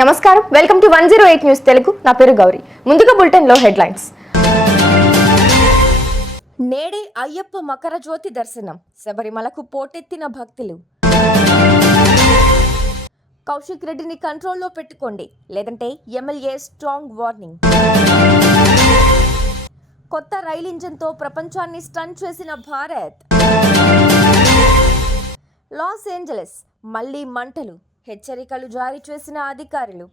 నమస్కారం, welcome to 108 news Telugu. నా పేరు గౌరీ. ముందుగా బులెటిన్ లో హెడ్లైన్స్. నేడే అయ్యప్ప మకర జ్యోతి దర్శనం, శబరిమలకు పోటెత్తిన భక్తులు. కౌశిక్ రెడ్డిని కంట్రోల్లో పెట్టుకోండి, లేదంటే ఎమ్మెల్యే స్ట్రాంగ్ వార్నింగ్. కొత్త రైల్ ఇంజన్తో ప్రపంచాన్ని స్టన్ చేసిన భారత్. లాస్ ఏంజలస్ మళ్లీ మంటలు, హెచ్చరికలు జారీ చేసిన అధికారులు.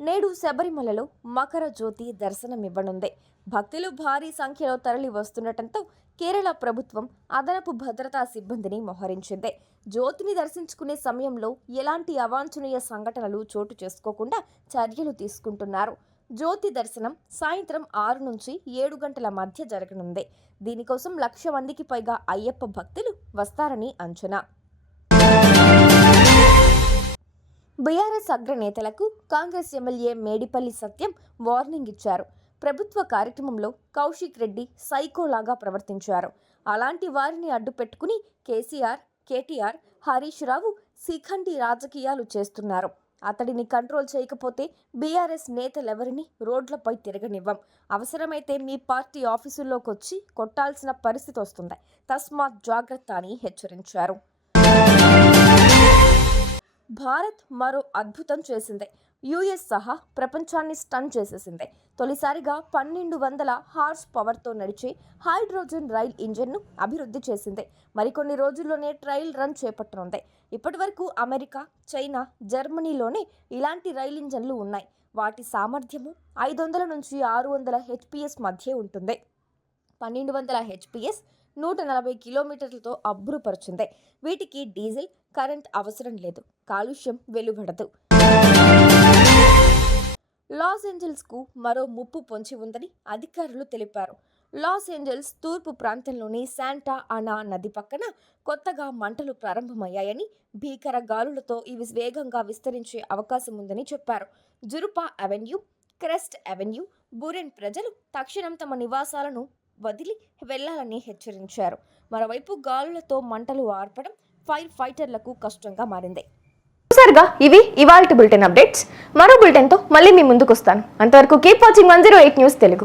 నేడు శబరిమలలో మకర జ్యోతి దర్శనమివ్వనుంది. భక్తులు భారీ సంఖ్యలో తరలి వస్తుండటంతో కేరళ ప్రభుత్వం అదనపు భద్రతా సిబ్బందిని మోహరించింది. జ్యోతిని దర్శించుకునే సమయంలో ఎలాంటి అవాంఛనీయ సంఘటనలు చోటు చేసుకోకుండా చర్యలు తీసుకుంటున్నారు. జ్యోతి దర్శనం సాయంత్రం 6 నుంచి 7 గంటల మధ్య జరగనుంది. దీనికోసం 1,00,000 మందికి పైగా అయ్యప్ప భక్తులు వస్తారని అంచనా. బీఆర్ఎస్ అగ్రనేతలకు కాంగ్రెస్ ఎమ్మెల్యే మేడిపల్లి సత్యం వార్నింగ్ ఇచ్చారు. ప్రభుత్వ కార్యక్రమంలో కౌశిక్ రెడ్డి సైకోలాగా ప్రవర్తించారు. అలాంటి వారిని అడ్డుపెట్టుకుని కేటీఆర్, హరీష్ రావు శిఖండి రాజకీయాలు చేస్తున్నారు. అతడిని కంట్రోల్ చేయకపోతే బీఆర్ఎస్ నేతలెవరిని రోడ్లపై తిరగనివ్వం. అవసరమైతే మీ పార్టీ ఆఫీసుల్లోకొచ్చి కొట్టాల్సిన పరిస్థితి వస్తుంది. తస్మాత్ జాగ్రత్త అని హెచ్చరించారు. భారత్ మరో అద్భుతం చేసింది. యుఎస్ సహా ప్రపంచాన్ని స్టన్ చేసేసింది. తొలిసారిగా 1200 హార్స్ పవర్తో నడిచే హైడ్రోజన్ రైల్ ఇంజన్ను అభివృద్ధి చేసింది. మరికొన్ని రోజుల్లోనే ట్రయల్ రన్ చేపట్టనుంది. ఇప్పటివరకు అమెరికా, చైనా, జర్మనీలోనే ఇలాంటి రైల్ ఇంజన్లు ఉన్నాయి. వాటి సామర్థ్యము 500 నుంచి 600 హెచ్పిఎస్ మధ్య ఉంటుంది. 1200 హెచ్పిఎస్ 140 కిలోమీటర్లతో అబ్బురుపరుచింది. వీటికి డీజిల్, కరెంట్ అవసరం లేదు. కాలుష్యం వెలువడదు. లాస్ ఏంజల్స్కు మరో ముప్పు పొంచి ఉందని అధికారులు తెలిపారు. లాస్ ఏంజల్స్ తూర్పు ప్రాంతంలోని శాంటా అనా నది పక్కన కొత్తగా మంటలు ప్రారంభమయ్యాయని, భీకర గాలులతో ఇవి వేగంగా విస్తరించే అవకాశం ఉందని చెప్పారు. జురుపా అవెన్యూ, క్రెస్ట్ అవెన్యూ, బురెన్ ప్రజలు తక్షణం తమ నివాసాలను వదిలి వెళ్లాలని హెచ్చరించారు. మరోవైపు గాలులతో మంటలు ఆర్పడం ఫైర్ ఫైటర్లకు కష్టంగా మారింది. సరిగా ఇవి ఇవాల్టి బులెటిన్ అప్డేట్స్. మరో బులెటిన్తో మళ్ళీ మీ ముందుకు వస్తాను. అంతవరకు కీప్ వాచింగ్ 108 న్యూస్ తెలుగు.